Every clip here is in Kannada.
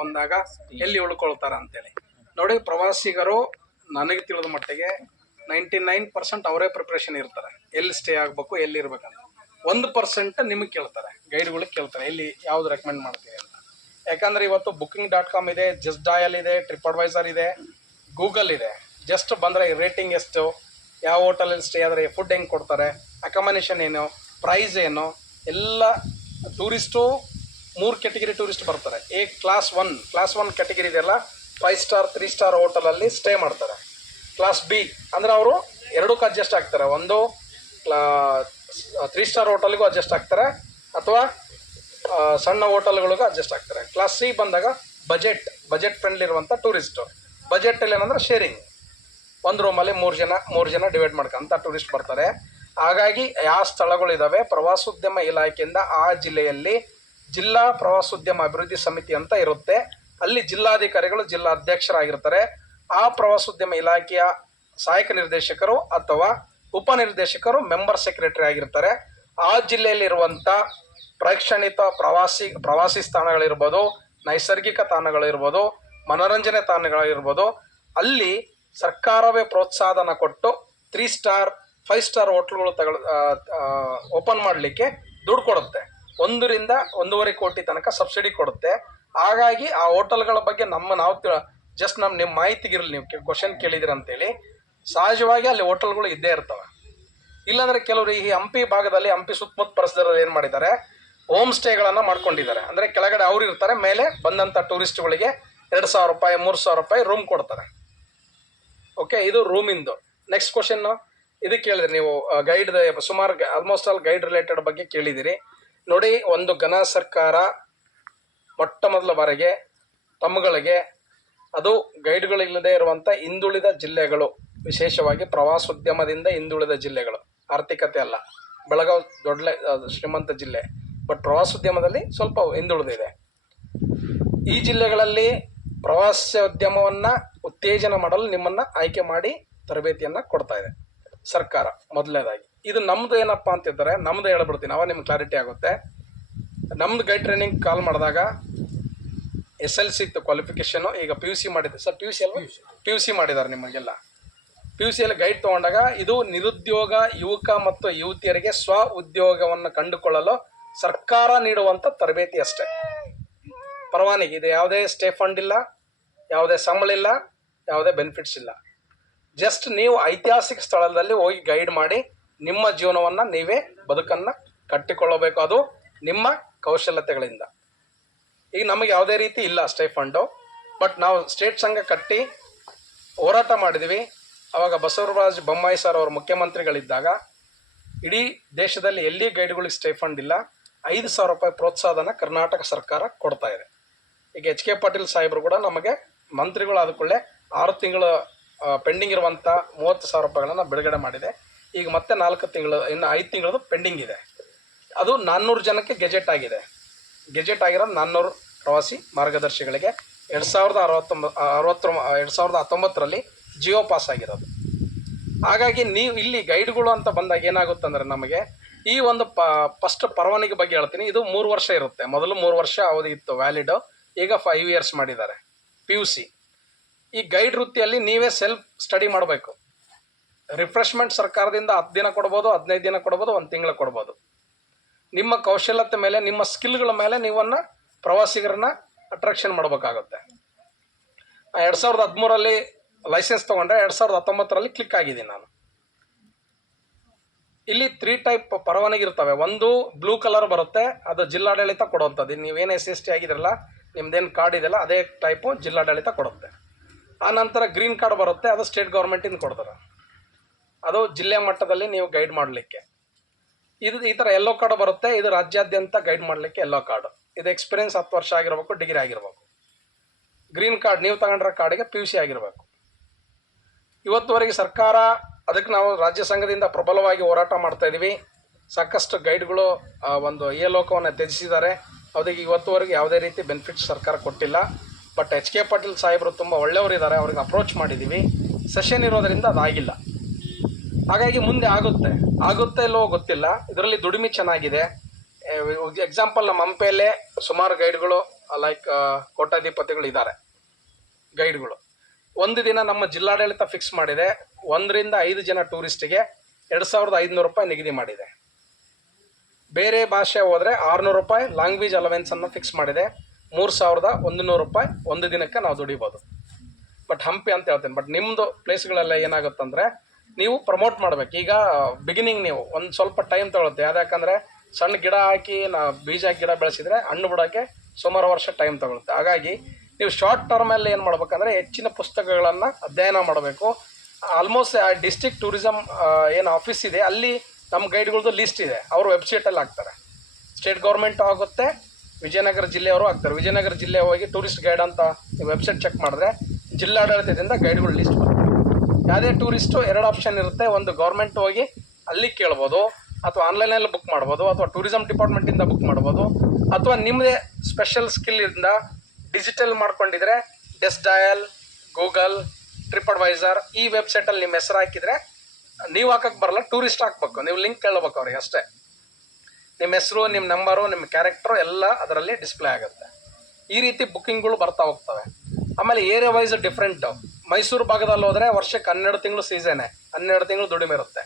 ಬಂದಾಗ ಎಲ್ಲಿ ಉಳ್ಕೊಳ್ತಾರ ಅಂತೇಳಿ ನೋಡಿ. ಪ್ರವಾಸಿಗರು ನನಗೆ ತಿಳಿದ ಮಟ್ಟಿಗೆ 99% ಅವರೇ ಪ್ರಿಪ್ರೇಷನ್ ಇರ್ತಾರೆ, ಎಲ್ಲಿ ಸ್ಟೇ ಆಗಬೇಕು, ಎಲ್ಲಿ ಇರ್ಬೇಕಂತ. 1% ನಿಮಗೆ ಕೇಳ್ತಾರೆ, ಗೈಡ್ಗಳಿಗೆ ಕೇಳ್ತಾರೆ ಎಲ್ಲಿ ಯಾವ್ದು ರೆಕಮೆಂಡ್ ಮಾಡ್ತೀವಿ ಅಂತ. ಯಾಕಂದ್ರೆ ಇವತ್ತು booking.com ಇದೆ, ಜಸ್ಟ್ ಡಯಲ್ ಇದೆ, ಟ್ರಿಪ್ ಅಡ್ವೈಸರ್ ಇದೆ, ಗೂಗಲ್ ಇದೆ. ಜಸ್ಟ್ ಬಂದರೆ ರೇಟಿಂಗ್ ಎಷ್ಟು, ಯಾವ ಹೋಟೆಲಲ್ಲಿ ಸ್ಟೇ ಆದರೆ ಫುಡ್ ಹೆಂಗೆ ಕೊಡ್ತಾರೆ, ಅಕಾಮಡೇಷನ್ ಏನು, ಪ್ರೈಸ್ ಏನು, ಎಲ್ಲ ಟೂರಿಸ್ಟು 3 ಕ್ಯಾಟಗರಿ ಟೂರಿಸ್ಟ್ ಬರ್ತಾರೆ. ಕ್ಲಾಸ್ ಒನ್ ಕ್ಯಾಟಗರಿ ಇದೆಲ್ಲ 5 ಸ್ಟಾರ್ 3 ಸ್ಟಾರ್ ಹೋಟೆಲಲ್ಲಿ ಸ್ಟೇ ಮಾಡ್ತಾರೆ. ಕ್ಲಾಸ್ ಬಿ ಅಂದರೆ ಅವರು ಎರಡಕ್ಕೂ ಅಡ್ಜಸ್ಟ್ ಆಗ್ತಾರೆ, ಒಂದು 3 ಸ್ಟಾರ್ ಹೋಟೆಲ್ಗೂ ಅಡ್ಜಸ್ಟ್ ಆಗ್ತಾರೆ ಅಥವಾ ಸಣ್ಣ ಹೋಟೆಲ್ಗಳಿಗೂ ಅಡ್ಜಸ್ಟ್ ಆಗ್ತಾರೆ. ಕ್ಲಾಸ್ ಸಿ ಬಂದಾಗ ಬಜೆಟ್ ಫ್ರೆಂಡ್ಲಿ ಇರುವಂಥ ಟೂರಿಸ್ಟು. ಬಜೆಟಲ್ಲಿ ಏನಂದ್ರೆ ಶೇರಿಂಗ್, ಒಂದು ರೂಮಲ್ಲಿ ಮೂರು ಜನ ಡಿವೈಡ್ ಮಾಡ್ಕೊಂತ ಟೂರಿಸ್ಟ್ ಬರ್ತಾರೆ. ಹಾಗಾಗಿ ಯಾವ ಸ್ಥಳಗಳಿದ್ದಾವೆ ಪ್ರವಾಸೋದ್ಯಮ ಇಲಾಖೆಯಿಂದ ಆ ಜಿಲ್ಲೆಯಲ್ಲಿ ಜಿಲ್ಲಾ ಪ್ರವಾಸೋದ್ಯಮ ಅಭಿವೃದ್ಧಿ ಸಮಿತಿ ಅಂತ ಇರುತ್ತೆ. ಅಲ್ಲಿ ಜಿಲ್ಲಾಧಿಕಾರಿಗಳು ಜಿಲ್ಲಾ ಅಧ್ಯಕ್ಷರಾಗಿರ್ತಾರೆ. ಆ ಪ್ರವಾಸೋದ್ಯಮ ಇಲಾಖೆಯ ಸಹಾಯಕ ನಿರ್ದೇಶಕರು ಅಥವಾ ಉಪನಿರ್ದೇಶಕರು ಮೆಂಬರ್ ಸೆಕ್ರೆಟರಿ ಆಗಿರ್ತಾರೆ. ಆ ಜಿಲ್ಲೆಯಲ್ಲಿರುವಂಥ ಪ್ರೇಕ್ಷಣಿಕ ಪ್ರವಾಸಿ ತಾಣಗಳಿರ್ಬೋದು, ನೈಸರ್ಗಿಕ ತಾಣಗಳಿರ್ಬೋದು, ಮನೋರಂಜನೆ ತಾಣಗಳಿರ್ಬೋದು, ಅಲ್ಲಿ ಸರ್ಕಾರವೇ ಪ್ರೋತ್ಸಾಹನ ಕೊಟ್ಟು 3 ಸ್ಟಾರ್ 5 ಸ್ಟಾರ್ ಹೋಟ್ಲುಗಳು ಓಪನ್ ಮಾಡಲಿಕ್ಕೆ ದುಡ್ಡು ಕೊಡುತ್ತೆ. 1 ರಿಂದ 1.5 ಕೋಟಿ ತನಕ ಸಬ್ಸಿಡಿ ಕೊಡುತ್ತೆ. ಹಾಗಾಗಿ ಆ ಹೋಟೆಲ್ಗಳ ಬಗ್ಗೆ ಜಸ್ಟ್ ನಿಮ್ಮ ಮಾಹಿತಿಗಿರಲಿ, ನೀವು ಕ್ವಶನ್ ಕೇಳಿದಿರ ಅಂತೇಳಿ ಸಹಜವಾಗಿ ಅಲ್ಲಿ ಹೋಟೆಲ್ಗಳು ಇದ್ದೇ ಇರ್ತವೆ. ಇಲ್ಲಾಂದರೆ ಕೆಲವರು ಈ ಹಂಪಿ ಭಾಗದಲ್ಲಿ, ಹಂಪಿ ಸುತ್ತಮುತ್ತ ಪರಿಸರದಲ್ಲಿ ಏನು ಮಾಡಿದ್ದಾರೆ, ಹೋಮ್ ಸ್ಟೇಗಳನ್ನು ಮಾಡ್ಕೊಂಡಿದ್ದಾರೆ. ಅಂದರೆ ಕೆಳಗಡೆ ಅವ್ರು ಇರ್ತಾರೆ, ಮೇಲೆ ಬಂದಂಥ ಟೂರಿಸ್ಟ್ಗಳಿಗೆ 2,000 ರೂಪಾಯಿ 3,000 ರೂಪಾಯಿ ರೂಮ್ ಕೊಡ್ತಾರೆ. ಓಕೆ, ಇದು ರೂಮಿಂದು. ನೆಕ್ಸ್ಟ್ ಕ್ವಶನ್ನು ಇದು ಕೇಳಿದ್ರಿ ನೀವು, ಗೈಡ್ ಸುಮಾರು ಆಲ್ಮೋಸ್ಟ್ ಆಲ್ ಗೈಡ್ ರಿಲೇಟೆಡ್ ಬಗ್ಗೆ ಕೇಳಿದಿರಿ ನೋಡಿ. ಒಂದು ಘನ ಸರ್ಕಾರ ಮೊಟ್ಟ ಮೊದಲ ಬಾರಿಗೆ ತಮ್ಮಗಳಿಗೆ, ಅದು ಗೈಡ್ಗಳಿಲ್ಲದೆ ಇರುವಂಥ ಹಿಂದುಳಿದ ಜಿಲ್ಲೆಗಳು, ವಿಶೇಷವಾಗಿ ಪ್ರವಾಸೋದ್ಯಮದಿಂದ ಹಿಂದುಳಿದ ಜಿಲ್ಲೆಗಳು, ಆರ್ಥಿಕತೆ ಅಲ್ಲ, ಬೆಳಗಾವಿ ದೊಡ್ಡ ಶ್ರೀಮಂತ ಜಿಲ್ಲೆ, ಬಟ್ ಪ್ರವಾಸೋದ್ಯಮದಲ್ಲಿ ಸ್ವಲ್ಪ ಹಿಂದುಳಿದಿದೆ. ಈ ಜಿಲ್ಲೆಗಳಲ್ಲಿ ಪ್ರವಾಸೋದ್ಯಮವನ್ನು ಉತ್ತೇಜನ ಮಾಡಲು ನಿಮ್ಮನ್ನು ಆಯ್ಕೆ ಮಾಡಿ ತರಬೇತಿಯನ್ನು ಕೊಡ್ತಾ ಇದೆ ಸರ್ಕಾರ. ಮೊದಲನೇದಾಗಿ ಇದು ನಮ್ಮದು ಏನಪ್ಪ ಅಂತಿದ್ದಾರೆ, ನಮ್ಮದು ಹೇಳ್ಬಿಡ್ತೀನಿ, ಅವಾಗ ನಿಮ್ಗೆ ಕ್ಲಾರಿಟಿ ಆಗುತ್ತೆ. ನಮ್ಮದು ಗೈಡ್ ಟ್ರೈನಿಂಗ್ ಕಾಲ್ ಮಾಡಿದಾಗ SLC ಇತ್ತು ಕ್ವಾಲಿಫಿಕೇಷನು, ಈಗ PUC ಮಾಡಿದೆ ಸರ್. PUC ಮಾಡಿದ್ದಾರೆ ನಿಮಗೆಲ್ಲ. PUCಯಲ್ಲಿ ಗೈಡ್ ತೊಗೊಂಡಾಗ ಇದು ನಿರುದ್ಯೋಗ ಯುವಕ ಮತ್ತು ಯುವತಿಯರಿಗೆ ಸ್ವ ಉದ್ಯೋಗವನ್ನು ಕಂಡುಕೊಳ್ಳಲು ಸರ್ಕಾರ ನೀಡುವಂಥ ತರಬೇತಿ ಅಷ್ಟೇ. ಪರವಾನಗಿ ಇದೆ, ಯಾವುದೇ ಸ್ಟೇ ಫಂಡ್ ಇಲ್ಲ, ಯಾವುದೇ ಸಂಬಳ ಇಲ್ಲ, ಯಾವುದೇ ಬೆನಿಫಿಟ್ಸ್ ಇಲ್ಲ. ಜಸ್ಟ್ ನೀವು ಐತಿಹಾಸಿಕ ಸ್ಥಳದಲ್ಲಿ ಹೋಗಿ ಗೈಡ್ ಮಾಡಿ ನಿಮ್ಮ ಜೀವನವನ್ನು ನೀವೇ ಬದುಕನ್ನು ಕಟ್ಟಿಕೊಳ್ಳಬೇಕು, ಅದು ನಿಮ್ಮ ಕೌಶಲ್ಯತೆಗಳಿಂದ. ಈಗ ನಮಗೆ ಯಾವುದೇ ರೀತಿ ಇಲ್ಲ ಸ್ಟೇ ಫಂಡು, ಬಟ್ ನಾವು ಸ್ಟೇಟ್ ಸಂಘ ಕಟ್ಟಿ ಹೋರಾಟ ಮಾಡಿದ್ವಿ. ಆವಾಗ ಬಸವರಾಜ ಬೊಮ್ಮಾಯಿ ಸರ್ ಅವರು ಮುಖ್ಯಮಂತ್ರಿಗಳಿದ್ದಾಗ ಇಡೀ ದೇಶದಲ್ಲಿ ಎಲ್ಲಿ ಗೈಡ್ಗಳಿಗೆ ಸ್ಟೇ ಫಂಡ್ ಇಲ್ಲ. 5,000 ರೂಪಾಯಿ ಪ್ರೋತ್ಸಾಹನ ಕರ್ನಾಟಕ ಸರ್ಕಾರ ಕೊಡ್ತಾ ಇದೆ. ಈಗ HK ಪಾಟೀಲ್ ಸಾಹೇಬರು ಕೂಡ ನಮಗೆ ಮಂತ್ರಿಗಳು ಆದಕೊಳ್ಳೆ 6 ತಿಂಗಳು ಪೆಂಡಿಂಗ್ ಇರುವಂಥ 30,000 ರೂಪಾಯಿಗಳನ್ನು ಬಿಡುಗಡೆ ಮಾಡಿದೆ. ಈಗ ಮತ್ತೆ 4 ತಿಂಗಳು, ಇನ್ನು 5 ತಿಂಗಳದು ಪೆಂಡಿಂಗ್ ಇದೆ. ಅದು 400 ಜನಕ್ಕೆ ಗೆಜೆಟ್ ಆಗಿದೆ. ಗೆಜೆಟ್ ಆಗಿರೋದು 400 ಪ್ರವಾಸಿ ಮಾರ್ಗದರ್ಶಿಗಳಿಗೆ 2019ರಲ್ಲಿ ಜಿಯೋ ಪಾಸ್ ಆಗಿರೋದು. ಹಾಗಾಗಿ ನೀವು ಇಲ್ಲಿ ಗೈಡ್ಗಳು ಅಂತ ಬಂದಾಗ ಏನಾಗುತ್ತಂದರೆ, ನಮಗೆ ಈ ಒಂದು ಫಸ್ಟ್ ಪರವಾನಗಿ ಬಗ್ಗೆ ಹೇಳ್ತೀನಿ. ಇದು 3 ವರ್ಷ ಇರುತ್ತೆ. ಮೊದಲು 3 ವರ್ಷ ಅವಧಿ ಇತ್ತು ವ್ಯಾಲಿಡ್, ಈಗ 5 ಇಯರ್ಸ್ ಮಾಡಿದ್ದಾರೆ PUC. ಈ ಗೈಡ್ ವೃತ್ತಿಯಲ್ಲಿ ನೀವೇ ಸೆಲ್ಫ್ ಸ್ಟಡಿ ಮಾಡಬೇಕು. ರಿಫ್ರೆಶ್ಮೆಂಟ್ ಸರ್ಕಾರದಿಂದ 10 ದಿನ ಕೊಡ್ಬೋದು, 15 ದಿನ ಕೊಡ್ಬೋದು, 1 ತಿಂಗಳು ಕೊಡ್ಬೋದು. ನಿಮ್ಮ ಕೌಶಲ್ಯತೆ ಮೇಲೆ, ನಿಮ್ಮ ಸ್ಕಿಲ್ಗಳ ಮೇಲೆ ನೀವನ್ನ ಪ್ರವಾಸಿಗರನ್ನ ಅಟ್ರಾಕ್ಷನ್ ಮಾಡಬೇಕಾಗುತ್ತೆ. 2013ರಲ್ಲಿ ಲೈಸೆನ್ಸ್ ತೊಗೊಂಡ್ರೆ 2019ರಲ್ಲಿ ಕ್ಲಿಕ್ ಆಗಿದ್ದೀನಿ ನಾನು. ಇಲ್ಲಿ 3 ಟೈಪ್ ಪರವಾನಗಿ ಇರ್ತವೆ. ಒಂದು ಬ್ಲೂ ಕಲರ್ ಬರುತ್ತೆ, ಅದು ಜಿಲ್ಲಾಡಳಿತ ಕೊಡುವಂಥದ್ದು. ನೀವೇನು SST ಆಗಿದ್ರಲ್ಲ, ನಿಮ್ದೇನು ಕಾರ್ಡ್ ಇದೆಯಲ್ಲ, ಅದೇ ಟೈಪು ಜಿಲ್ಲಾಡಳಿತ ಕೊಡುತ್ತೆ. ಆ ನಂತರ ಗ್ರೀನ್ ಕಾರ್ಡ್ ಬರುತ್ತೆ, ಅದು ಸ್ಟೇಟ್ ಗೌರ್ಮೆಂಟಿಂದ ಕೊಡ್ತಾರೆ. ಅದು ಜಿಲ್ಲೆ ಮಟ್ಟದಲ್ಲಿ ನೀವು ಗೈಡ್ ಮಾಡಲಿಕ್ಕೆ. ಈ ಥರ ಯೆಲ್ಲೋ ಕಾರ್ಡ್ ಬರುತ್ತೆ, ಇದು ರಾಜ್ಯಾದ್ಯಂತ ಗೈಡ್ ಮಾಡಲಿಕ್ಕೆ ಯೆಲ್ಲೋ ಕಾರ್ಡ್. ಇದು ಎಕ್ಸ್ಪೀರಿಯನ್ಸ್ 10 ವರ್ಷ ಆಗಿರಬೇಕು, ಡಿಗ್ರಿ ಆಗಿರಬೇಕು. ಗ್ರೀನ್ ಕಾರ್ಡ್ ನೀವು ತಗೊಂಡ್ರ ಕಾರ್ಡಿಗೆ PUC ಆಗಿರಬೇಕು. ಇವತ್ತುವರೆಗೆ ಸರ್ಕಾರ, ಅದಕ್ಕೆ ನಾವು ರಾಜ್ಯ ಸಂಘದಿಂದ ಪ್ರಬಲವಾಗಿ ಹೋರಾಟ ಮಾಡ್ತಾ ಇದ್ದೀವಿ. ಸಾಕಷ್ಟು ಗೈಡ್ಗಳು ಒಂದು ಲೋಕವನ್ನು ತ್ಯಜಿಸಿದ್ದಾರೆ. ಅವರಿಗೆ ಇವತ್ತುವರೆಗೆ ಯಾವುದೇ ರೀತಿ ಬೆನಿಫಿಟ್ಸ್ ಸರ್ಕಾರ ಕೊಟ್ಟಿಲ್ಲ. ಬಟ್ HK ಪಾಟೀಲ್ ಸಾಹೇಬರು ತುಂಬ ಒಳ್ಳೆಯವರಿದ್ದಾರೆ, ಅವ್ರಿಗೆ ಅಪ್ರೋಚ್ ಮಾಡಿದ್ದೀವಿ. ಸೆಷನ್ ಇರೋದರಿಂದ ಅದಾಗಿಲ್ಲ. ಹಾಗಾಗಿ ಮುಂದೆ ಆಗುತ್ತೆ ಇಲ್ಲವೋ ಗೊತ್ತಿಲ್ಲ. ಇದರಲ್ಲಿ ದುಡಿಮೆ ಚೆನ್ನಾಗಿದೆ. ಎಕ್ಸಾಂಪಲ್, ನಮ್ಮ ಹಂಪೆಯಲ್ಲೇ ಸುಮಾರು ಗೈಡ್ಗಳು ಲೈಕ್ ಕೋಟ್ಯಾಧಿಪತಿಗಳು ಇದ್ದಾರೆ ಗೈಡ್ಗಳು. ಒಂದು ದಿನ ನಮ್ಮ ಜಿಲ್ಲಾಡಳಿತ ಫಿಕ್ಸ್ ಮಾಡಿದೆ, 1 ರಿಂದ 5 ಜನ ಟೂರಿಸ್ಟಿಗೆ 2500 ರೂಪಾಯಿ ನಿಗದಿ ಮಾಡಿದೆ. ಬೇರೆ ಭಾಷೆ ಹೋದರೆ 600 ರೂಪಾಯಿ ಲ್ಯಾಂಗ್ವೇಜ್ ಅಲವೆನ್ಸನ್ನು ಫಿಕ್ಸ್ ಮಾಡಿದೆ. 3100 ರೂಪಾಯಿ ಒಂದು ದಿನಕ್ಕೆ ನಾವು ದುಡಿಬೋದು. ಬಟ್ ಹಂಪಿ ಅಂತ ಹೇಳ್ತೀನಿ. ಬಟ್ ನಿಮ್ಮದು ಪ್ಲೇಸ್ಗಳೆಲ್ಲ ಏನಾಗುತ್ತಂದರೆ ನೀವು ಪ್ರಮೋಟ್ ಮಾಡಬೇಕು. ಈಗ ಬಿಗಿನಿಂಗ್ ನೀವು ಒಂದು ಸ್ವಲ್ಪ ಟೈಮ್ ತಗೊಳುತ್ತೆ. ಯಾಕಂದರೆ ಸಣ್ಣ ಗಿಡ ಹಾಕಿ ಬೀಜ ಗಿಡ ಬೆಳೆಸಿದರೆ ಹಣ್ಣು ಬಿಡೋಕ್ಕೆ ಸುಮಾರು ವರ್ಷ ಟೈಮ್ ತಗೊಳುತ್ತೆ. ಹಾಗಾಗಿ ನೀವು ಶಾರ್ಟ್ ಟರ್ಮಲ್ಲಿ ಏನು ಮಾಡ್ಬೇಕಂದ್ರೆ ಹೆಚ್ಚಿನ ಪುಸ್ತಕಗಳನ್ನು ಅಧ್ಯಯನ ಮಾಡಬೇಕು. ಆಲ್ಮೋಸ್ಟ್ ಡಿಸ್ಟ್ರಿಕ್ಟ್ ಟೂರಿಸಮ್ ಏನು ಆಫೀಸ್ ಇದೆ ಅಲ್ಲಿ ನಮ್ಮ ಗೈಡ್ಗಳದ್ದು ಲಿಸ್ಟ್ ಇದೆ, ಅವರು ವೆಬ್ಸೈಟಲ್ಲಿ ಹಾಕ್ತಾರೆ. ಸ್ಟೇಟ್ ಗೌರ್ಮೆಂಟು ಆಗುತ್ತೆ, ವಿಜಯನಗರ ಜಿಲ್ಲೆಯವರು ಹಾಕ್ತಾರೆ. ವಿಜಯನಗರ ಜಿಲ್ಲೆ ಹೋಗಿ ಟೂರಿಸ್ಟ್ ಗೈಡ್ ಅಂತ ವೆಬ್ಸೈಟ್ ಚೆಕ್ ಮಾಡಿದ್ರೆ ಜಿಲ್ಲಾಡಳಿತದಿಂದ ಗೈಡ್ಗಳ ಲಿಸ್ಟ್ ಬರುತ್ತೆ. ಯಾವುದೇ ಟೂರಿಸ್ಟು 2 ಆಪ್ಷನ್ ಇರುತ್ತೆ. ಒಂದು ಗೌರ್ಮೆಂಟ್ ಹೋಗಿ ಅಲ್ಲಿ ಕೇಳ್ಬೋದು, ಅಥವಾ ಆನ್ಲೈನಲ್ಲಿ ಬುಕ್ ಮಾಡ್ಬೋದು, ಅಥವಾ ಟೂರಿಸಮ್ ಡಿಪಾರ್ಟ್ಮೆಂಟಿಂದ ಬುಕ್ ಮಾಡ್ಬೋದು, ಅಥವಾ ನಿಮ್ಮದೇ ಸ್ಪೆಷಲ್ ಸ್ಕಿಲ್ಲಿಂದ ಡಿಜಿಟಲ್ ಮಾಡ್ಕೊಂಡಿದ್ರೆ ಡೆಸ್ ಡಯಲ್, ಗೂಗಲ್, ಟ್ರಿಪ್ ಅಡ್ವೈಸರ್ ಈ ವೆಬ್ಸೈಟಲ್ಲಿ ನಿಮ್ಮ ಹೆಸರು ಹಾಕಿದರೆ ನೀವು ಹಾಕಕ್ಕೆ ಬರಲ್ಲ, ಟೂರಿಸ್ಟ್ ಹಾಕ್ಬೇಕು. ನೀವು ಲಿಂಕ್ ಕೇಳಬೇಕು ಅವ್ರಿಗೆ ಅಷ್ಟೇ. ನಿಮ್ಮ ಹೆಸರು, ನಿಮ್ಮ ನಂಬರು, ನಿಮ್ಮ ಕ್ಯಾರೆಕ್ಟ್ರು ಎಲ್ಲ ಅದರಲ್ಲಿ ಡಿಸ್ಪ್ಲೇ ಆಗುತ್ತೆ. ಈ ರೀತಿ ಬುಕ್ಕಿಂಗ್ಗಳು ಬರ್ತಾ ಹೋಗ್ತವೆ. ಆಮೇಲೆ ಏರಿಯಾ ವೈಸ್ ಡಿಫ್ರೆಂಟು. ಮೈಸೂರು ಭಾಗದಲ್ಲಿ ಹೋದರೆ ವರ್ಷಕ್ಕೆ 12 ತಿಂಗಳು ಸೀಸನ್ನೇ, 12 ತಿಂಗಳು ದುಡಿಮೆ ಇರುತ್ತೆ.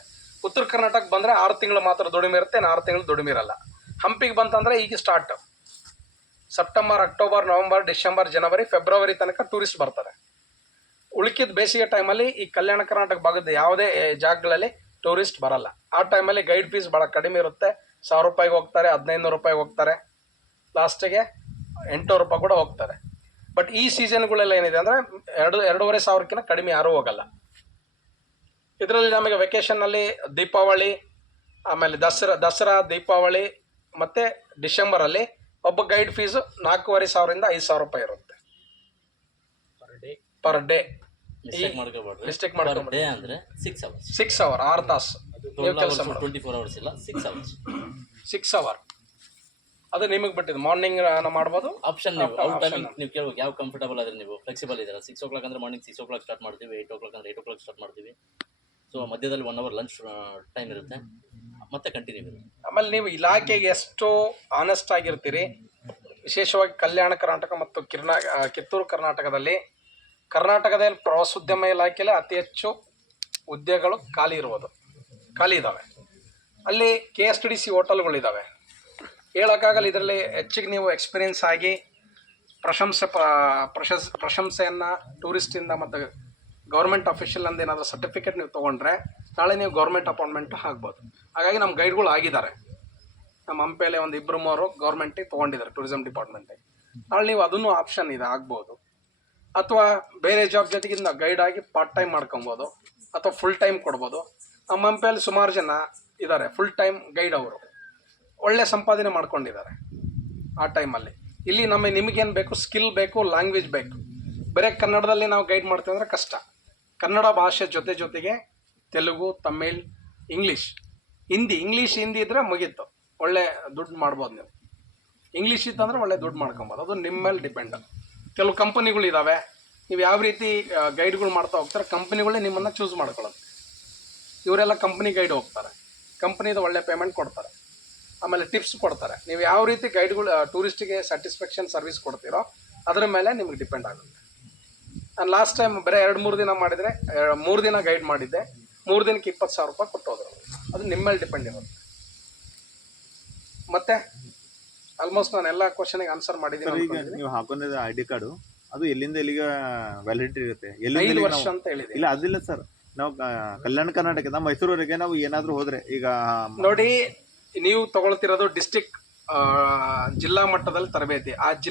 ಉತ್ತರ ಕರ್ನಾಟಕ ಬಂದರೆ 6 ತಿಂಗಳು ಮಾತ್ರ ದುಡಿಮೆ ಇರುತ್ತೆ, 6 ತಿಂಗಳು ದುಡಿಮೆ ಇರಲ್ಲ. ಹಂಪಿಗೆ ಬಂತಂದರೆ ಈಗ start September, October, November, December, ಜನವರಿ, ಫೆಬ್ರವರಿ ತನಕ ಟೂರಿಸ್ಟ್ ಬರ್ತಾರೆ. ಉಳ್ಕಿದ ಬೇಸಿಗೆ ಟೈಮಲ್ಲಿ ಈ ಕಲ್ಯಾಣ ಕರ್ನಾಟಕ ಭಾಗದ ಯಾವುದೇ ಜಾಗಗಳಲ್ಲಿ ಟೂರಿಸ್ಟ್ ಬರಲ್ಲ. ಆ ಟೈಮಲ್ಲಿ ಗೈಡ್ ಫೀಸ್ ಭಾಳ ಕಡಿಮೆ ಇರುತ್ತೆ. 1000 ರೂಪಾಯಿಗೆ ಹೋಗ್ತಾರೆ, 1500 ರೂಪಾಯಿಗೆ ಹೋಗ್ತಾರೆ, ಲಾಸ್ಟಿಗೆ 800 ರೂಪಾಯಿ ಕೂಡ ಹೋಗ್ತಾರೆ. ಬಟ್ ಈ ಸೀಸನ್ಗಳೆಲ್ಲ ಏನಿದೆ ಅಂದರೆ 2,500ಕ್ಕಿಂತ ಕಡಿಮೆ ಯಾರೂ ಹೋಗಲ್ಲ. ಇದರಲ್ಲಿ ನಮಗೆ ವೆಕೇಷನ್ನಲ್ಲಿ ದೀಪಾವಳಿ, ಆಮೇಲೆ ದಸರಾ, ದೀಪಾವಳಿ ಮತ್ತು ಡಿಸೆಂಬರಲ್ಲಿ ಒಬ್ಬ ಗೈಡ್ ಫೀಸು 4,500ರಿಂದ 5,000 ರೂಪಾಯಿ ಇರುತ್ತೆ ಪರ್ ಡೇ. ಮಿಸ್ಟೇಕ್ ಮಾಡ್ಕೊಂಡ್ರೆ 6 ಅವರ್ 6 ತಾಸು ನೀವು ಕೆಲಸ ಮಾಡಿ 24 hours ಇಲ್ಲ, 6 hours 6 ಅವರ್. ಅದು ನಿಮಗೆ ಬಿಟ್ಟಿದ್ದು. ಮಾರ್ನಿಂಗ್ ಮಾಡ್ಬೋದು, ಆಪ್ಷನ್ ನೀವು ಕೇಳ್ಬೇಕು ಯಾವ ಕಂಫರ್ಟಬಲ್ ಆದರೆ ನೀವು ಫ್ಲೆಕ್ಸಿಬಲ್ ಇದ್ದೀರಾ. 6 o'clock ಅಂದರೆ ಮಾರ್ನಿಂಗ್ 6 o'clock ಸ್ಟಾರ್ಟ್ ಮಾಡ್ತೀವಿ, 8 o'clock ಅಂದರೆ 8 o'clock ಸ್ಟಾರ್ಟ್ ಮಾಡ್ತೀವಿ. ಸೊ ಮಧ್ಯದಲ್ಲಿ 1 hour ಲಂಚ್ ಟೈಮ್ ಇರುತ್ತೆ, ಮತ್ತೆ ಕಂಟಿನ್ಯೂ ಇರುತ್ತೆ. ಆಮೇಲೆ ನೀವು ಇಲಾಖೆಗೆ ಎಷ್ಟು ಆನೆಸ್ಟ್ ಆಗಿರ್ತೀರಿ. ವಿಶೇಷವಾಗಿ ಕಲ್ಯಾಣ ಕರ್ನಾಟಕ ಮತ್ತು ಕಿತ್ತೂರು ಕರ್ನಾಟಕದಲ್ಲಿ ಪ್ರವಾಸೋದ್ಯಮ ಇಲಾಖೆಯಲ್ಲಿ ಅತಿ ಹೆಚ್ಚು ಹುದ್ದೆಗಳು ಖಾಲಿ ಇದ್ದಾವೆ. ಅಲ್ಲಿ KSTDC ಹೋಟೆಲ್ಗಳಿದ್ದಾವೆ, ಹೇಳೋಕ್ಕಾಗಲ್ಲ. ಇದರಲ್ಲಿ ಹೆಚ್ಚಿಗೆ ನೀವು ಎಕ್ಸ್ಪೀರಿಯೆನ್ಸ್ ಆಗಿ ಪ್ರಶಂಸೆಯನ್ನು ಟೂರಿಸ್ಟಿಂದ ಮತ್ತು ಗೌರ್ಮೆಂಟ್ ಅಫಿಷಿಯಲ್ ಏನಾದರೂ ಸರ್ಟಿಫಿಕೇಟ್ ನೀವು ತೊಗೊಂಡ್ರೆ ನಾಳೆ ನೀವು ಗೌರ್ಮೆಂಟ್ ಅಪಾಯಿಂಟ್ಮೆಂಟ್ ಆಗ್ಬೋದು. ಹಾಗಾಗಿ ನಮ್ಮ ಗೈಡ್ಗಳು ಆಗಿದ್ದಾರೆ. ನಮ್ಮ ಹಂಪಿಯಲ್ಲಿ 1-2-3 ಗೌರ್ಮೆಂಟಿಗೆ ತೊಗೊಂಡಿದ್ದಾರೆ ಟೂರಿಸಮ್ ಡಿಪಾರ್ಟ್ಮೆಂಟಿಗೆ. ನಾಳೆ ನೀವು ಅದನ್ನು ಆಪ್ಷನ್ ಇದೆ, ಆಗ್ಬೋದು. ಅಥವಾ ಬೇರೆ ಜಾಬ್ ಜೊತೆಗೆ ಗೈಡ್ ಆಗಿ ಪಾರ್ಟ್ ಟೈಮ್ ಮಾಡ್ಕೊಬೋದು, ಅಥವಾ ಫುಲ್ ಟೈಮ್ ಕೊಡ್ಬೋದು. ನಮ್ಮ ಹಂಪಿಯಲ್ಲಿ ಸುಮಾರು ಜನ ಇದ್ದಾರೆ ಫುಲ್ ಟೈಮ್ ಗೈಡ್, ಅವರು ಒಳ್ಳೆ ಸಂಪಾದನೆ ಮಾಡ್ಕೊಂಡಿದ್ದಾರೆ ಆ ಟೈಮಲ್ಲಿ. ಇಲ್ಲಿ ನಿಮಗೇನು ಬೇಕು, ಸ್ಕಿಲ್ ಬೇಕು, ಲ್ಯಾಂಗ್ವೇಜ್ ಬೇಕು. ಬರೀ ಕನ್ನಡದಲ್ಲಿ ನಾವು ಗೈಡ್ ಮಾಡ್ತೀವಿ ಅಂದರೆ ಕಷ್ಟ. ಕನ್ನಡ ಭಾಷೆ ಜೊತೆಗೆ ತೆಲುಗು, ತಮಿಳ್, ಹಿಂದಿ ಇದ್ದರೆ ಮುಗೀತು, ಒಳ್ಳೆ ದುಡ್ಡು ಮಾಡ್ಬೋದು. ನೀವು ಇಂಗ್ಲೀಷ್ ಇತ್ತಂದರೆ ಒಳ್ಳೆ ದುಡ್ಡು ಮಾಡ್ಕೊಬೋದು. ಅದು ನಿಮ್ಮ ಮೇಲೆ ಡಿಪೆಂಡ್. ಕೆಲವು ಕಂಪನಿಗಳು ಇದ್ದಾವೆ, ನೀವು ಯಾವ ರೀತಿ ಗೈಡ್ಗಳು ಮಾಡ್ತಾ ಹೋಗ್ತಾರೆ ಕಂಪನಿಗಳೇ ನಿಮ್ಮನ್ನು ಚೂಸ್ ಮಾಡ್ಕೊಳ್ಳೋದು. ಇವರೆಲ್ಲ ಕಂಪ್ನಿ ಗೈಡ್ ಹೋಗ್ತಾರೆ, ಕಂಪ್ನಿದು ಒಳ್ಳೆ ಪೇಮೆಂಟ್ ಕೊಡ್ತಾರೆ, ಆಮೇಲೆ ಟಿಪ್ಸ್ ಕೊಡ್ತಾರೆ. ನೀವು ಯಾವ ರೀತಿ ಗೈಡ್ಗಳು ಟೂರಿಸ್ಟಿಗೆ ಸ್ಯಾಟಿಸ್ಫ್ಯಾಕ್ಷನ್ ಸರ್ವಿಸ್ ಕೊಡ್ತೀರೋ ಅದ್ರ ಮೇಲೆ ನಿಮಗೆ ಡಿಪೆಂಡ್ ಆಗುತ್ತೆ. ನಾನು ಲಾಸ್ಟ್ ಟೈಮ್ ಬರೀ 2-3 ದಿನ ಮಾಡಿದರೆ 3 ದಿನ ಗೈಡ್ ಮಾಡಿದ್ದೆ, 3 ದಿನಕ್ಕೆ 20,000 ರೂಪಾಯಿ ಕೊಟ್ಟು ಹೋದರು. ಅದು ನಿಮ್ಮ ಮೇಲೆ ಡಿಪೆಂಡ್ ಇರುತ್ತೆ. ಮತ್ತೆ ಆಲ್ಮೋಸ್ಟ್ ನಾನು ಎಲ್ಲ ಕ್ವಶನ್ಗೆ ಆನ್ಸರ್ ಮಾಡಿದ್ದೀನಿ. ಈಗ ನೀವು ಹಾಕೊಂಡಿದ್ದ ID ಕಾರ್ಡು ಅದು ಎಲ್ಲಿಂದ ಎಲ್ಲಿಗೆ ವ್ಯಾಲಿಡಿಟಿ ಇರುತ್ತೆ? 5 ವರ್ಷ ಅಂತ ಹೇಳಿದೆ. ಇಲ್ಲ ಅದಿಲ್ಲ ಸರ್, ನಾವು ಕಲ್ಯಾಣ ಕರ್ನಾಟಕದ ಮೈಸೂರವರೆಗೆ ನಾವು ಏನಾದರೂ ಹೋದರೆ ಈಗ ನೋಡಿ, ನೀವು ತಗೊಳ್ತಿರೋದು ಡಿಸ್ಟಿಕ್ ಜಿಲ್ಲಾ ಮಟ್ಟದಲ್ಲಿ ತರಬೇತಿ. ಆ